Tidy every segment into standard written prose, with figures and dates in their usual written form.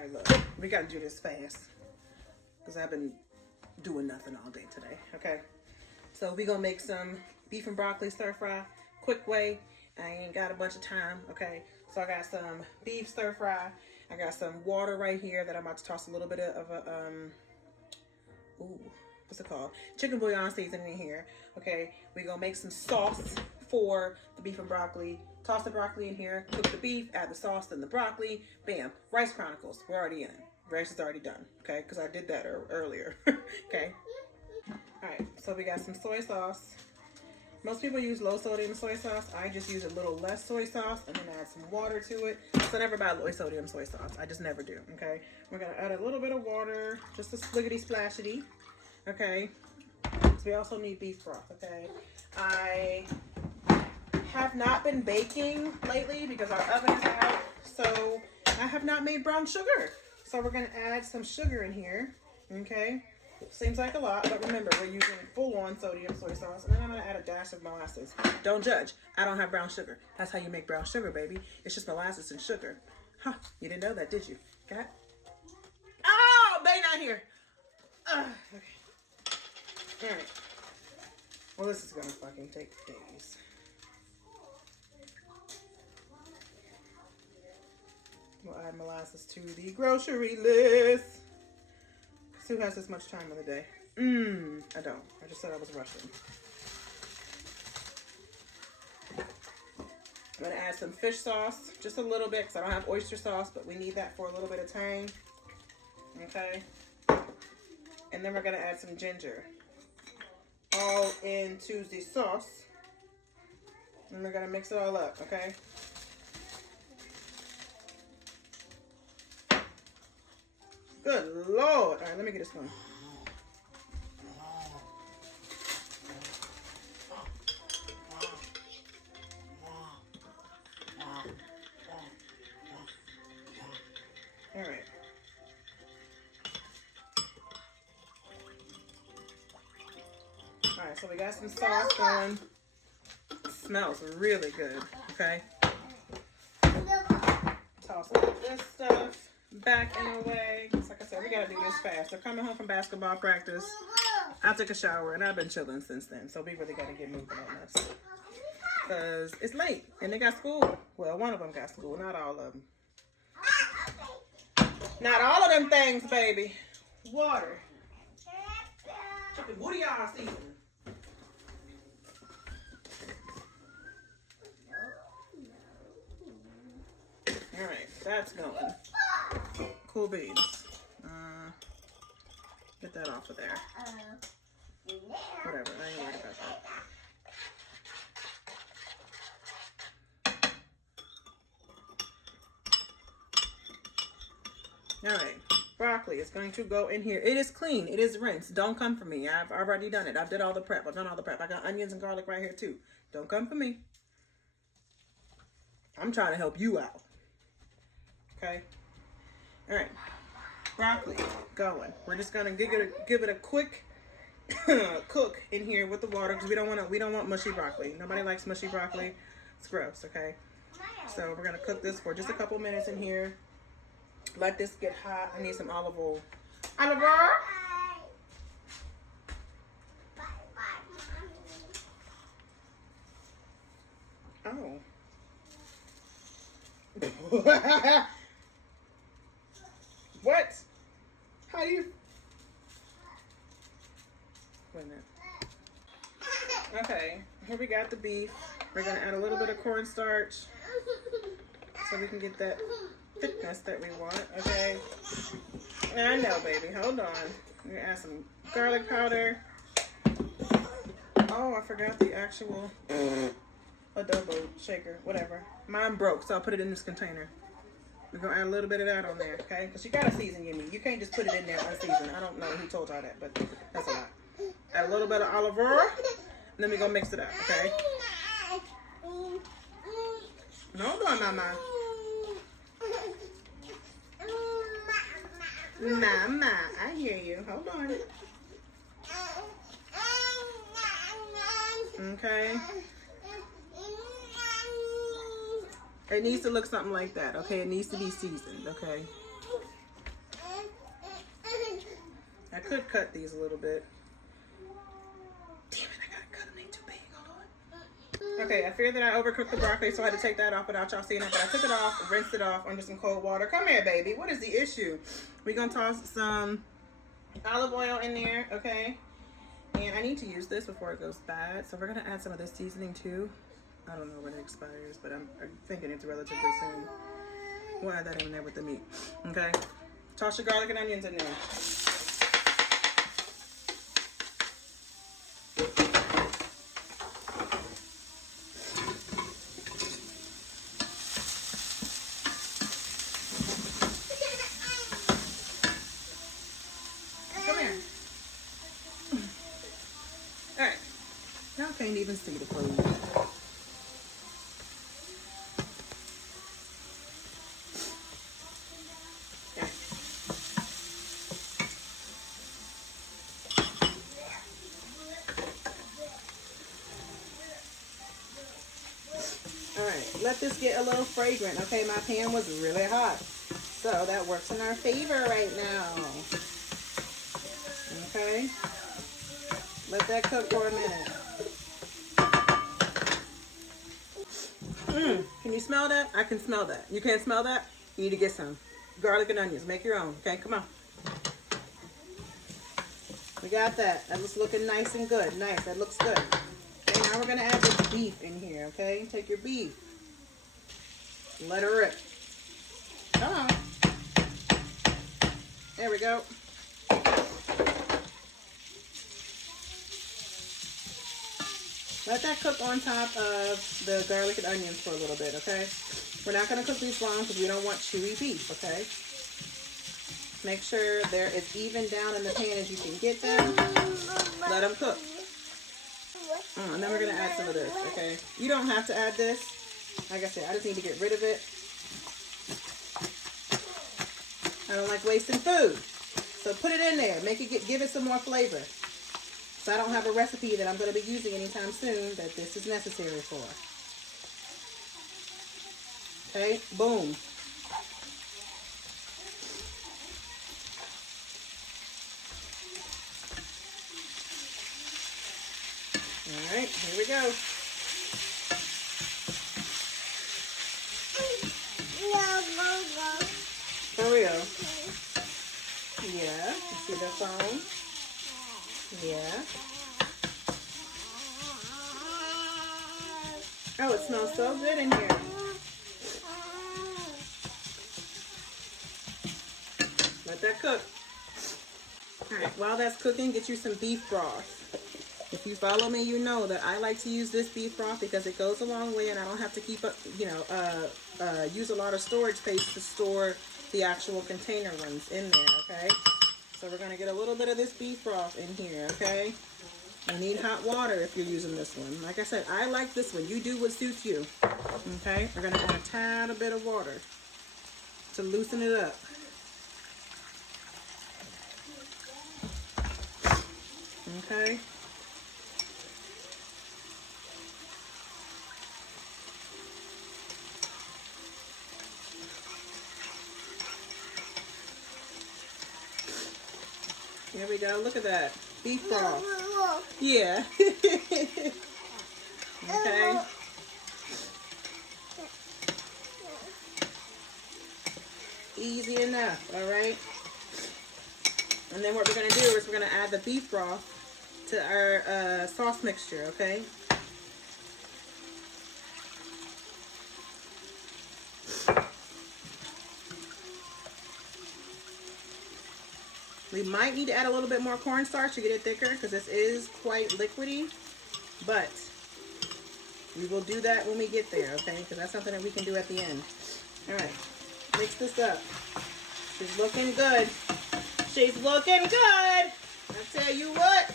right, look, we gotta do this fast because I've been doing nothing all day today. Okay, so we gonna make some beef and broccoli stir fry. Quick way. I ain't got a bunch of time. Okay, so I got some beef stir fry. I got some water right here that I'm about to toss a little bit of a what's it called? Chicken bouillon seasoning in here. Okay, we gonna make some sauce for the beef and broccoli. Toss the broccoli in here, cook the beef, add the sauce, then the broccoli. Bam, rice chronicles. We're already in it. Rice is already done. Okay, because I did that earlier. Okay. All right, so we got some soy sauce. Most people use low sodium soy sauce. I just use a little less soy sauce and then add some water to it. So I never buy low sodium soy sauce. I just never do. Okay, we're gonna add a little bit of water, just a spliggity splashity. Okay, so we also need beef broth. Okay, I have not been baking lately because our oven is out, so I have not made brown sugar. So we're gonna add some sugar in here. Okay, seems like a lot, but remember we're using full-on sodium soy sauce, and then I'm gonna add a dash of molasses. Don't judge. I don't have brown sugar. That's how you make brown sugar, baby. It's just molasses and sugar. Huh? You didn't know that, did you? Got? Oh, they not here. Okay. All right. Well, this is gonna fucking take days. We'll add molasses to the grocery list. Who has this much time in the day? I don't. I just said I was rushing. I'm gonna add some fish sauce, just a little bit, because I don't have oyster sauce, but we need that for a little bit of tang. Okay. And then we're gonna add some ginger. All into the sauce. And we're gonna mix it all up, okay? Good Lord. All right, let me get this one. All right. All right, so we got some sauce going. It smells really good, okay? Toss all this stuff back in the way. Like I said, we gotta do this fast. They're coming home from basketball practice. I took a shower and I've been chilling since then, so we really gotta get moving on this because it's late and they got school. Well, one of them got school, not all of them. Not all of them things, baby. Water. Chicken bouillon season. All right, that's going. Cool beans. Get that off of there. Whatever, I ain't worried about that. All right, broccoli is going to go in here. It is clean. It is rinsed. Don't come for me. I've already done it. I've did all the prep. I've done all the prep. I got onions and garlic right here too. Don't come for me. I'm trying to help you out. Okay. All right. Broccoli going. We're just gonna give it a quick cook in here with the water because we don't want mushy broccoli. Nobody likes mushy broccoli. It's gross. Okay. So we're gonna cook this for just a couple minutes in here. Let this get hot. I need some olive oil. Olive oil. Oh. What? How do you? Wait a minute. Okay, here we got the beef. We're gonna add a little bit of cornstarch so we can get that thickness that we want. Okay. I know, baby. Hold on. We're gonna add some garlic powder. Oh, I forgot the actual adobo shaker. Whatever. Mine broke, so I'll put it in this container. We're going to add a little bit of that on there, okay? Because you got to season your meat. You can't just put it in there unseasoned. I don't know who told y'all that, but that's a lot. Add a little bit of olive oil. Then we're going to mix it up, okay? Hold on, Mama. Mama, I hear you. Hold on. Okay. It needs to look something like that, okay? It needs to be seasoned, okay? I could cut these a little bit. Damn it, I gotta cut them. They too big. Hold on. Okay, I feared that I overcooked the broccoli, so I had to take that off without y'all seeing it. But I took it off, rinsed it off under some cold water. Come here, baby. What is the issue? We're gonna toss some olive oil in there, okay? And I need to use this before it goes bad. So we're gonna add some of this seasoning too. I don't know when it expires, but I'm thinking it's relatively soon. We'll add that in there with the meat. Okay. Toss your garlic and onions in there. Come here. All right. Y'all can't even see the food. Let this get a little fragrant. Okay, my pan was really hot, so that works in our favor right now. Okay, let that cook for a minute. Can you smell that? I can smell that. You can't smell that? You need to get some garlic and onions. Make your own. Okay, come on. We got that. That was looking nice and good. Nice. That looks good. Okay, now we're gonna add the beef in here. Okay, take your beef. Let her rip. Come on. There we go. Let that cook on top of the garlic and onions for a little bit, okay? We're not going to cook these long because we don't want chewy beef, okay? Make sure they're as even down in the pan as you can get them. Let them cook. And then we're going to add some of this, okay? You don't have to add this. Like I said, I just need to get rid of it. I don't like wasting food. So put it in there. Give it some more flavor. So I don't have a recipe that I'm going to be using anytime soon that this is necessary for. Okay, boom. All right, here we go. For real? Yeah. You see the phone? Yeah. Oh, it smells so good in here. Let that cook. Alright, while that's cooking, get you some beef broth. If you follow me, you know that I like to use this beef broth because it goes a long way and I don't have to keep up, use a lot of storage space to store the actual container ones in there, okay? So we're going to get a little bit of this beef broth in here, okay? You need hot water if you're using this one. Like I said, I like this one. You do what suits you, okay? We're going to add a tad bit of water to loosen it up. Okay? Here we go. Look at that. Beef broth. Yeah. Okay. Easy enough. All right. And then what we're going to do is we're going to add the beef broth to our sauce mixture. Okay. We might need to add a little bit more cornstarch to get it thicker because this is quite liquidy, but we will do that when we get there, okay? Because that's something that we can do at the end. All right, mix this up. She's looking good. She's looking good. I tell you what.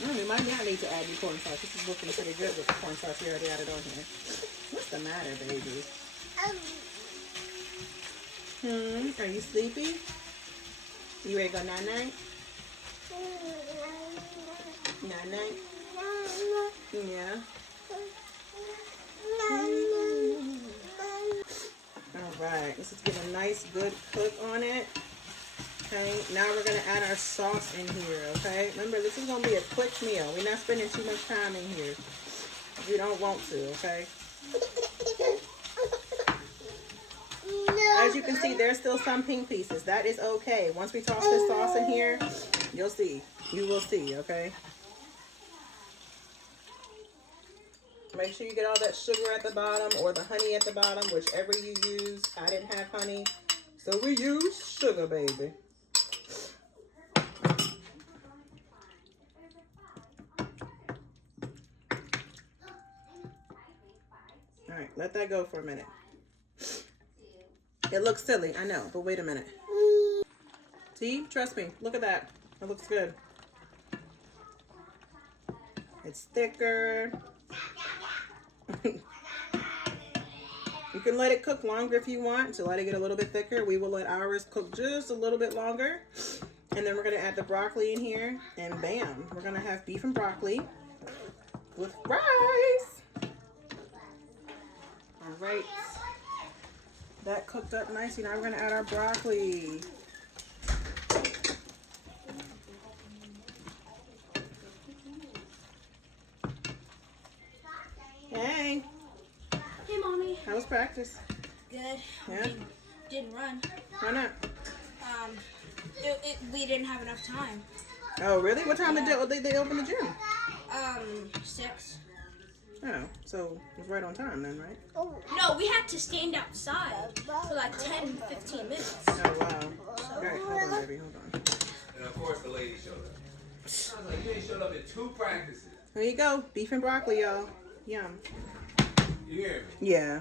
We might not need to add any cornstarch. This is looking pretty good with the cornstarch we already added on here. What's the matter, baby? Are you sleepy? You ready to go night-night? Night-night? Yeah. nice good cook on it. Okay, now we're gonna add our sauce in here, okay? Remember, this is gonna be a quick meal. We're not spending too much time in here. We don't want to, okay? As you can see, there's still some pink pieces. That is okay. Once we toss this sauce in here, you'll see. You will see, okay? Make sure you get all that sugar at the bottom or the honey at the bottom, whichever you use. I didn't have honey, so we use sugar, baby. All right, let that go for a minute. It looks silly, I know, but wait a minute. See, trust me, look at that. It looks good. It's thicker. You can let it cook longer if you want to let it get a little bit thicker. We will let ours cook just a little bit longer. And then we're gonna add the broccoli in here, and bam, we're gonna have beef and broccoli with rice. All right, that cooked up nicely. Now we're gonna add our broccoli. Hey. Hey, Mommy. How was practice? Good. Yeah? Didn't run. Why not? We didn't have enough time. Oh, really? What time did they open the gym? 6. Oh, so it was right on time then, right? No, we had to stand outside for like 10, 15 minutes. Oh, wow. All right, hold on, baby, hold on. And of course the lady showed up. I was like, you ain't showed up in 2 practices. There you go. Beef and broccoli, y'all. Yum. You hear me? Yeah.